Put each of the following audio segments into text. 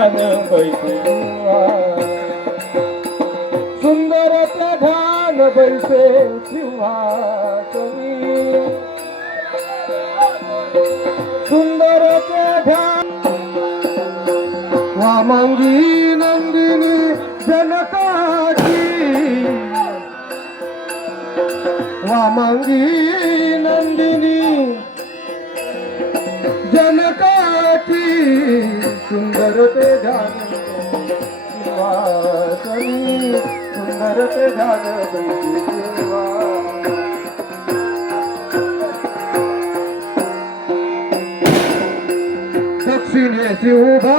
ध्यान बैसे सुंदर ते ध्यान बैसे सिंहासनी सुंदर ते ध्यान वामांगी नंदिनी जनकाची वामांगी नंदिनी जनकाची सुंदर ते ध्यान सिंहासनी सुंदर ते ध्यान बैसे दक्षिणेची उभा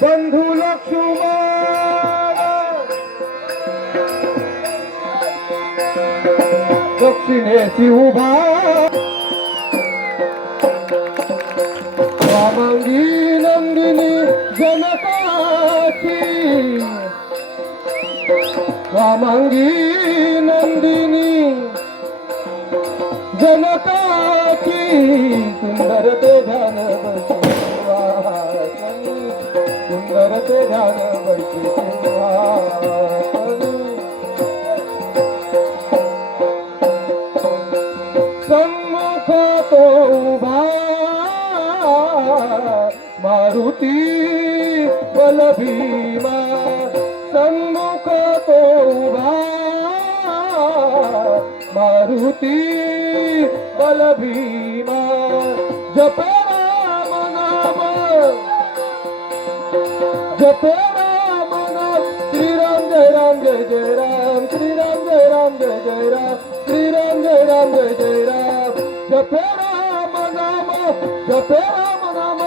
बंधू लक्ष्मण दक्षिणेची उभा वामांगी नंदिनी जनकाची वामांगी नंदिनी जनकाची सुंदर ते ध्यान बैसे सुंदर ते ध्यान बैसे सन्मुख तो उभा मारुती बलभीमा सन्मुख तो उभा मारुती बलभीमा जपे राम नाम जपे राम नाम श्रीराम जय राम जय जय राम श्रीराम जय राम जय जय राम श्रीराम जय राम जय जय राम जपे राम नाम जपे राम नाम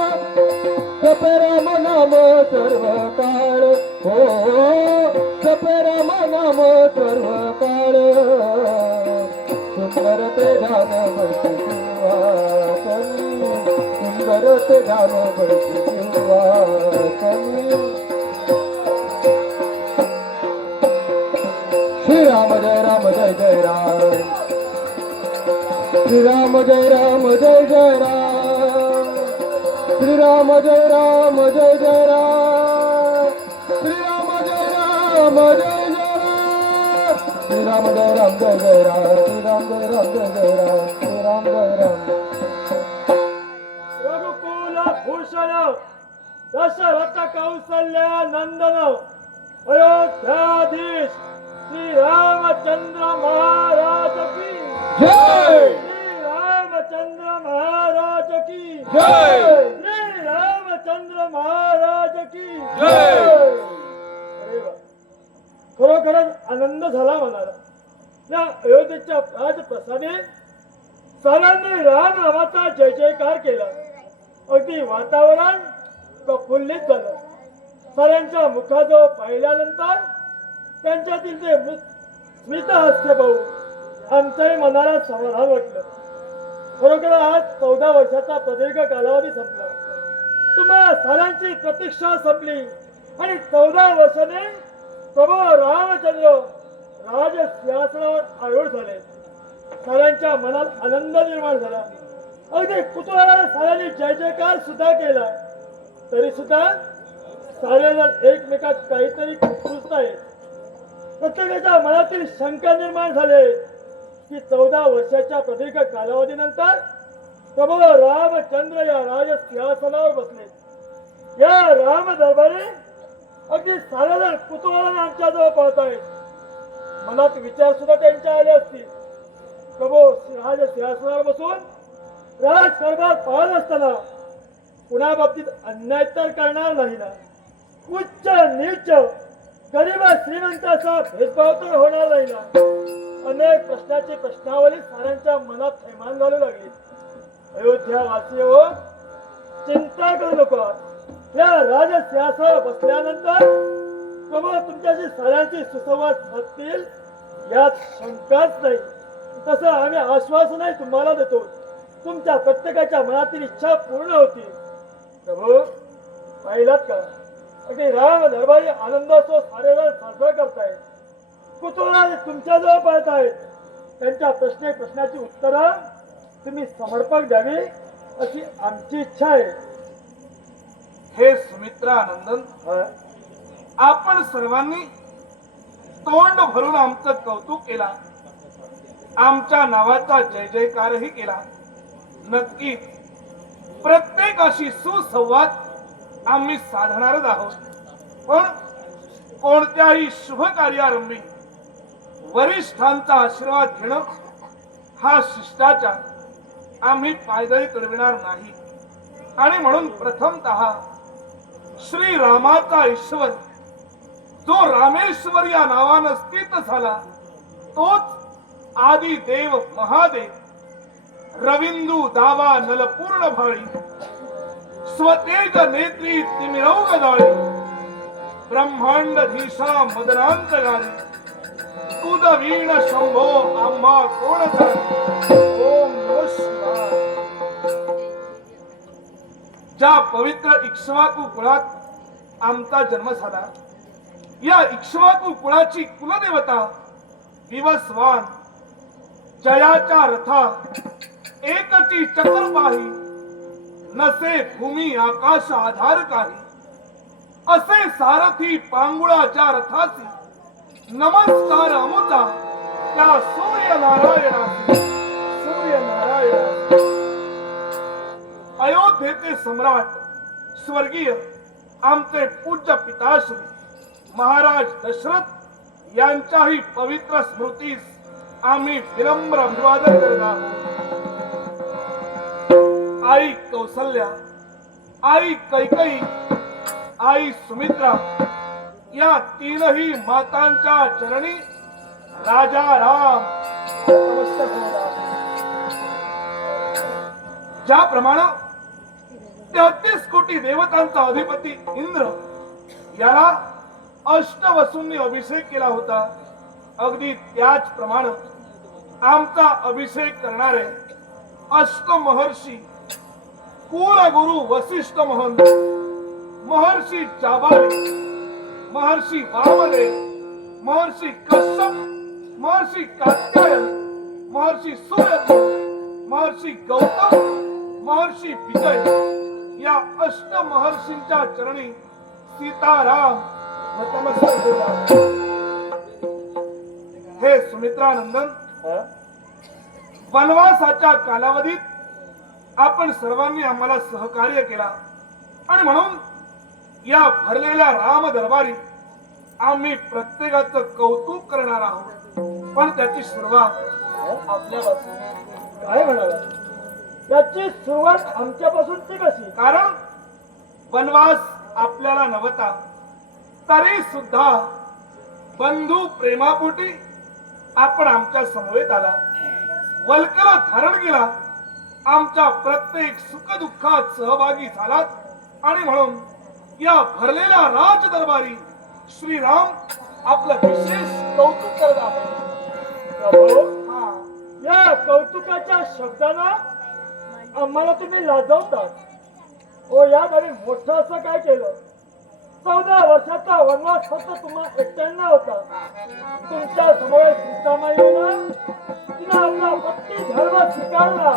जपे राम नाम सर्व काळ हो जपे राम नाम सर्व काळ सुंदर ते ध्यान बैसे सुंदर ते ध्यान बैसे श्रीराम जय राम जय जय राम श्रीराम जय राम जय जय राम श्रीराम जय राम जय जय राम श्रीराम जय राम जय जय राम श्रीराम जय राम जय जय राम श्रीराम जय राम जय जय राम श्रीराम जय राम रघुकुल भूषण दशरथ कौसल्य नंदन अयोध्याधीश श्री रामचंद्र महाराज की जय श्री रामचंद्र महाराज की जय श्री रामचंद्र महाराज की जय अरे वा, खरोखरच आनंद झाला मला या अयोध्येच्या राजप्रसादी सर्वांनी राम नामाचा जय जयकार केला अगदी वातावरण प्रफुल्लित झालं साऱ्यांच्या मुखाजवळ पाहिल्यानंतर त्यांच्यातील ते स्मित हास्य पाहून आमच्याही मनाला समाधान वाटलं खरोखर आज 14 वर्षाचा प्रदीर्घ कालावधी संपला तुम्हा साऱ्यांची प्रतीक्षा संपली आणि 14 वर्षाने प्रभू रामचंद्र राजसिंहासनावर आरूढ झाले साऱ्यांच्या मनात आनंद निर्माण झाला अगदी कुतूहलाने साऱ्यांनी जय जयकार सुद्धा केला तरी सुद्धा सारेजण एकमेकात काहीतरी खुसखुसत आहेत प्रत्येकाच्या मनातील शंका निर्माण झाले की 14 वर्षाच्या प्रदीर्घ कालावधीनंतर प्रभू रामचंद्र या राजसिंहासनावर बसले या राम दरबारी अगदी सारेजण कुतूहलाने आमच्या जवळ पाहत आहेत मनात विचार सुद्धा त्यांच्या आले असतील प्रभू राजसिंहासनावर बसून राजकारभार पाहत असताना कुणा बाबतीत अन्याय तर करणार नाही ना उच्च नीच गरीब श्रीमंताचा भेदभाव तर होणार नाही ना अनेक प्रश्नाची प्रश्नावली साऱ्यांच्या मनात थैमान घालू लागली अयोध्या वासी हो चिंता करू नका या राजसिंहासनावर बसल्यानंतर प्रभू तुमच्याशी साऱ्यांची सुसंवाद साधतील यात शंकाच नाही तसं आम्ही आश्वासनही तुम्हाला देतो तुमच्या प्रत्येकाच्या मनातील इच्छा पूर्ण होती प्रभू पाहिलात का अगदी राम दरबारी आनंदोत्सव सारेजण साजरा करतायत कुतूहलाने तुमच्याजवळ पाहतायत त्यांच्या प्रश्नाची उत्तरं तुम्ही समर्पक द्यावी अशी आमची इच्छा आहे हे सुमित्रानंदन, हा, आपण सर्वांनी तोंड भरून आमचं कौतुक केला, आमच्या नावाचा जय जयकारही केला. नक्कीच प्रत्येकाशी सुसंवाद आम्ही साधणारच आहोत. पण कोणत्याही शुभ कार्यारंभी वरिष्ठांचा आशीर्वाद घेणं हा शिष्टाचार आम्ही पायदळी तुडविणार नाही. आणि म्हणून प्रथमतः श्री रामाचा ईश्वर, जो रामेश्वर या नावानं स्थित झाला, तोच आदि देव महादेव रविंदू दावा नलपूर्ण भाळी स्वतेज नेत्री तिमिरौग दाळी ब्रह्मांड धीशा मदनांत गाली तुद वीण शंभो आम्हा कोण जाणे. ओम नमः शिवाय. ज्या पवित्र इक्ष्वाकू कुळात आमचा जन्म झाला, या इक्ष्वाकू कुळाची कुलदेवता विवस्वान, जयाच्या रथा एकची चक्र पाही, नसे भूमी आकाश आधार काही, असे सारथी पांगुळाच्या रथासी नमस्कार अमुचा त्या सूर्यनारायणासी. सूर्यनारायणासी. अयोध्येचे सम्राट स्वर्गीय आमचे पूज्य पिताश्री महाराज दशरथ यांच्याही पवित्र स्मृतीस आम्ही विनम्र अभिवादन करत आहोत. आई कौसल्या, आई कैकेयी, आई सुमित्रा या तीनही मातांच्या चरणी राजा राम नमस्कार करत आहोत. ज्याप्रमाणे 33 कोटी देवतांचा अधिपती इंद्र याला अष्टवसूंनी अभिषेक केला होता, अगदी त्याचप्रमाणे आमचा अभिषेक करणारे अष्ट महर्षी कुलगुरु वसिष्ठ महंत, महर्षी जाबाली, महर्षी वामदेव, महर्षी कश्यप, महर्षी कात्यायन, महर्षी सूर्यदेव, महर्षी गौतम, महर्षी विजय या अष्ट महर्षींच्या चरणी सीताराम नतमस्तक होतात. हे सुमित्रानंदन, हा, वनवासाच्या कालावधीत आपण सर्वांनी आम्हाला सहकार्य केला आणि म्हणून या भरलेल्या राम दरबारी आम्ही प्रत्येकाचं कौतुक करणार आहोत. पण त्याची सुरुवात आपल्यापासून. काय म्हणाला? त्याची सुरुवात आमच्यापासूनची कशी? कारण वनवास आपल्याला नव्हता, तरी सुद्धा बंधू प्रेमापोटी आपण आमच्या समवेत आला, वल्कल धारण केला, आमच्या प्रत्येक सुख दुःखात सहभागी झालात आणि म्हणून या भरलेल्या राज दरबारी श्रीराम आपलं विशेष कौतुक करत आहेत. प्रभू, हा, या कौतुकाच्या शब्दाला आम्हाला तुम्ही लाजवतात. हो, या घरी मोठं असं काय केलं? 14 वर्षाचा वनवास फक्त तुम्हाला एकट्यांना होता. तुमच्या समोर सीतामाई येऊन तिने आपला भक्ती धर्म स्वीकारला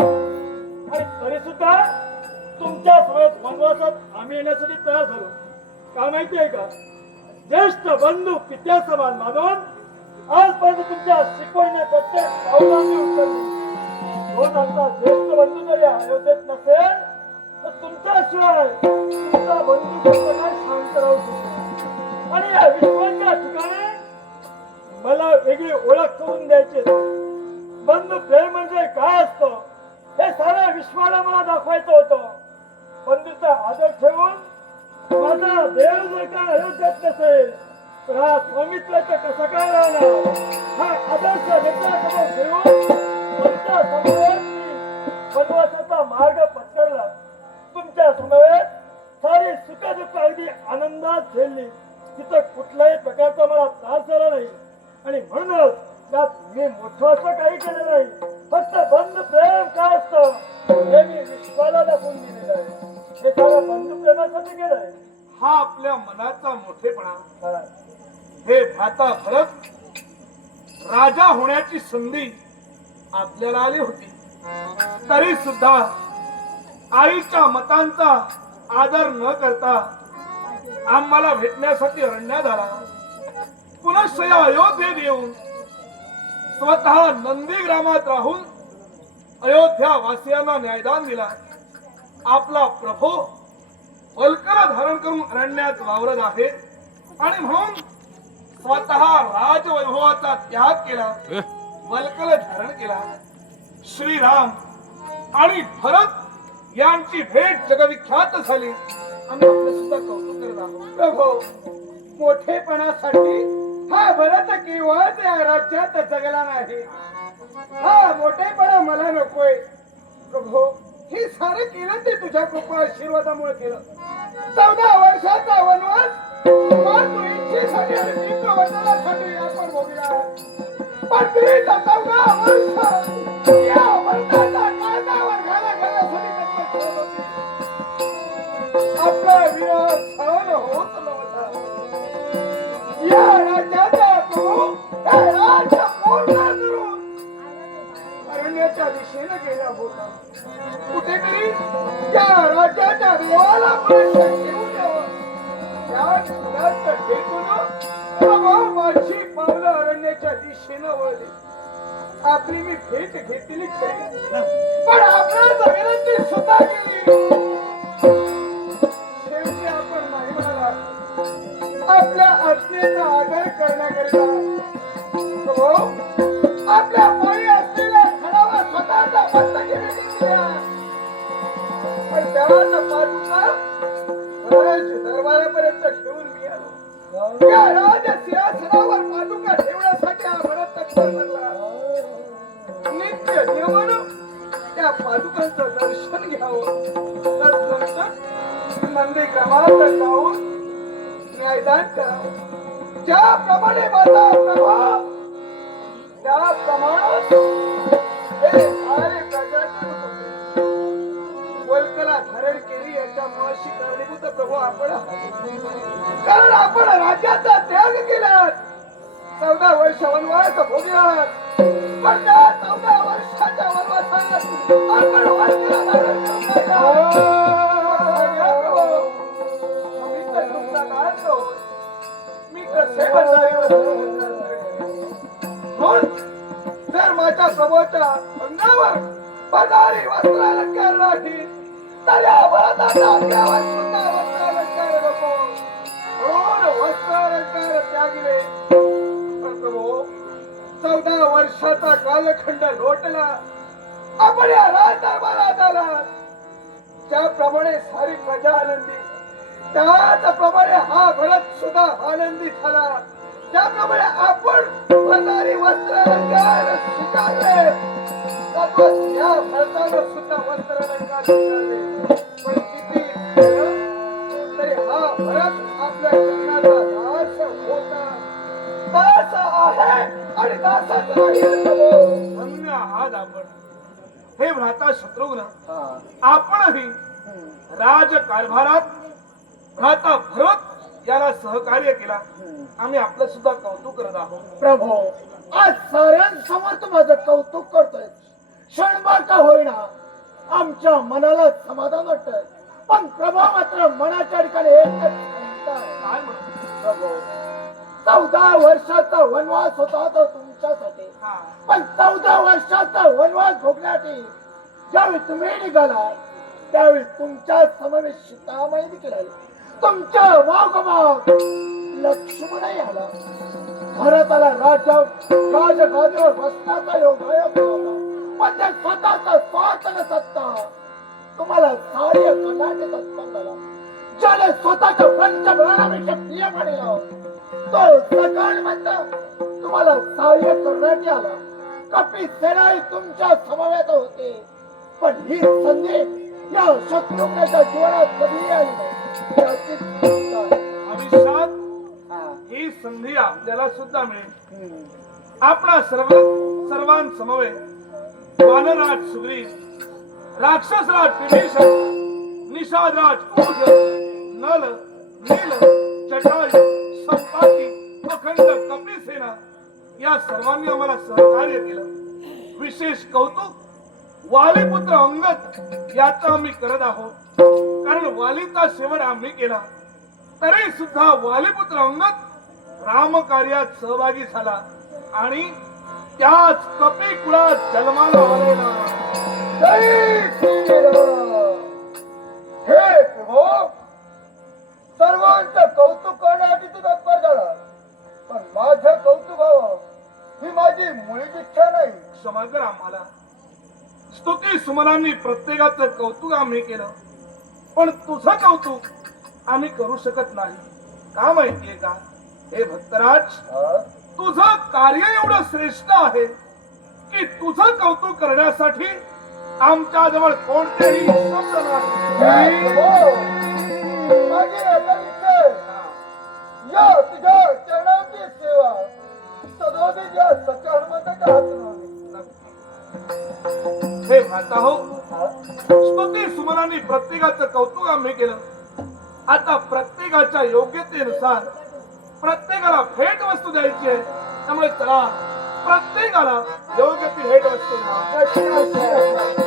आणि तरी सुद्धा तुमच्या समोर वनवासात आम्ही येण्यासाठी तयार झालो. का माहितीये का? ज्येष्ठ बंधू पित्या समान मानून आजपर्यंत तुमच्या शिकवणीने प्रत्येक पावलांनी उचलली. रोज आमचा ज्येष्ठ बंधू जरी अयोध्येत नसेल तर तुमच्याशिवाय तुमचा बंधू कसं काय शांत राहू शकतो? आणि या विश्वाच्या ठिकाणी मला वेगळी ओळख करून द्यायची. बंधू प्रेम म्हणजे काय असतं हे साऱ्या विश्वाला मला दाखवायचं होतं. बंधूचा आदर ठेवून माझा देव जर का अयोध्येत नसेल तर हा स्वामित्वाचा कसा काय राहणार? हा आदर्श नेत्यासमोर ठेवून तुमच्या समवेत वनवासाचा मार्ग पत्करला. तुमच्या समवेत सारी सुख दुःख अगदी आनंदात झेलली. तिथं कुठल्याही प्रकारचा मला त्रास झाला नाही आणि म्हणूनच त्यात मी मोठं असं काही केलं नाही. फक्त बंधू प्रेम काय असतं हे मी विश्वाला दाखवून दिलेलं आहे. हे सारं बंधू प्रेमासाठी केलंय. हा आपल्या मनाचा मोठेपणा. हा. हे भाता भरत राजा होण्याची संधी आपल्याला आली होती, तरी सुद्धा आईच्या मतांचा आदर न करता आम्हाला भेटण्यासाठी अरण्यात आला. पुनश्च या अयोध्येत येऊन स्वतः नंदीग्रामात राहून अयोध्या वासियांना न्यायदान दिला. आपला प्रभू वल्कल धारण करून अरण्यात वावरत आहे आणि म्हणून स्वतः राजवैभवाचा त्याग केला, वल्कल धारण केला. श्रीराम आणि भरत यांची भेट जगविख्यात झाली. आम्ही आपलं सुद्धा कौतुक करत आहोत. प्रभो, मोठेपणासाठी हा भरत केव्हा त्या राज्यात जगला नाही. हा मोठेपणा मला नकोय. प्रभो, हे सारं केलं ते तुझ्या कृपा आशीर्वादामुळे केलं. 14 वर्षाचा वनवास तू इच्छेसाठी आणि मी प्रवचनासाठी आपण भोगला. पण तुम्ही 14 वर्ष या वर्षाचा कायद्यावर घाला घालासाठी तत्पर करत होते. आपला विवाह सहन होत नव्हता. या राज्याचा प्रभू हे राज्य पूर्ण करून अरण्याच्या दिशेने गेला होता. कुठेतरी त्या राज्याच्या देवाला प्रश्न घेऊन द्यावं. त्या मुलाचं हेतून प्रभू माझी पावलं अरण्याच्या दिशेनं वळली. आपली मी भेट घेतली खरी, पण आपल्या विनंती सुद्धा केली. शेवटी आपण नाही म्हणाला. आपल्या आज्ञेचा आदर करण्याकरिता प्रभू आपल्या पायी असलेल्या खडावर स्वतःचा मस्तकी दिल्या. पण त्याच पादुका दरबारापर्यंत ठेवून मी आलो. त्या राज सिंहासनावर पादुका ठेवण्यासाठी हा भरत तत्पर ठरला. नित्य नियमन त्या पादुकांचं दर्शन घ्यावं. तदनंतर नंदीग्रामात जाऊन न्यायदान करावं. ज्याप्रमाणे माझा प्रभाव त्याप्रमाणे हे सारे प्रजाजन होते. वल्कला धारण केली याच्या मुळाशी कारणीभूत प्रभू आपण आहात. कारण आपण राज्याचा त्याग केला. 14 वर्ष वनवास भोगलात. पण त्या 14 वर्षाच्या वनवासात आपण वल्कला धारण करून मी कसे जर माझ्या प्रभूच्या अंगावर बदारी वस्त्र अलंकार नाही तर या भरताच्या अंगावर सुद्धा वस्त्र अलंकार नको. म्हणून वस्त्र अलंकार त्यागले. पण प्रभू 14 वर्षाचा कालखंड लोटला. आपण या राजदरबारात आला. ज्याप्रमाणे सारी प्रजा आनंदी त्याचप्रमाणे हा भरत सुद्धा आनंदी झाला. त्याप्रमाणे आपण बदारी वस्त्र अलंकार स्वीकारले. या भरतानं सुद्धा वस्त्र अलंकार स्वीकारले. पण किती तरी हा भरत आपल्या जन्माचा दास होता. दास आहे आणि दासाच राहील. धन्य आहात आपण हे भ्राता शत्रुघ्न. आपणही राजकारभारात भ्राता भरत याला सहकार्य केला. आम्ही आपलं सुद्धा कौतुक करत आहोत. प्रभू, आज साऱ्यांसमोर तू माझं कौतुक करतोय. क्षणभर का होईना आमच्या मनाला समाधान वाटतंय. पण प्रभू मात्र मनाच्या ठिकाणी एकच खंत आहे. काय म्हणत? प्रभू, 14 वर्षाचा वनवास होता तो तुमच्यासाठी. पण 14 वर्षाचा वनवास भोगण्यासाठी ज्यावेळी तुम्ही निघाला त्यावेळी तुमच्या समवेत सीतामाई देखील आली. तुमच्या मागोमाग लक्ष्मणही आला. भरताला राजगादीवर बसण्याचा योगायोग होता. पण ते स्वतःचा स्वार्थ न साधता तुम्हाला सहाय्य करण्याचे तत्पर झाला. ज्याने स्वतःच्या पंचप्राणापेक्षा प्रिय मानलं तो सकाळ म्हणता तुम्हाला सहाय्य करण्यात आला. कपी सेनाही तुमच्या समवेत होते. पण ही संधी या शत्रुघ्नाच्या जीवनात कधीही आली नाही. याचीच चिंता आहे. भविष्यात ही संधी आपल्याला सुद्धा मिळेल. आपला सर्वांसमवेत वानरराज सुग्रीव, राक्षसराज विभीषण, निषादराज ऊर्ध्व, नल, नील, जटायू, संपाती, अखंड कपिसेना या सर्वांनी आम्हाला सहकार्य केलं. विशेष कौतुक वालीपुत्र अंगद याचं आम्ही करत आहोत. कारण वालीचा शेवट आम्ही केला तरी सुद्धा वालीपुत्र अंगद रामकार्यात सहभागी झाला आणि त्याच कपी कुळात जन्माला आलेला. जय श्रीराम. हे प्रभो, सर्वांचं कौतुक करण्यासाठी तू तत्पर झाला, पण माझं कौतुक व्हावं ही माझी मुळीच इच्छा नाही. क्षमा कर आम्हाला. स्तुती सुमनांनी प्रत्येकाचं कौतुक आम्ही केलं पण तुझं कौतुक आम्ही करू शकत नाही. का माहितीये का हे भक्तराज, हा? तुझं कार्य एवढं श्रेष्ठ आहे की तुझं कौतुक करण्यासाठी आमच्या जवळ कोणतेही शब्द नाही. हे प्रभो, माझी एकच इच्छा आहे, या तुझ्या चरणांची सेवा सदोदित या सच्चा हनुमंताच्या हातून व्हावी. हे भ्राता हो, हा? स्तुती सुमनांनी प्रत्येकाचं कौतुक आम्ही केलं. आता प्रत्येकाच्या योग्यतेनुसार प्रत्येकाला भेट वस्तू द्यायची आहे. त्यामुळे चला प्रत्येकाला योग्य ती भेट वस्तू द्या.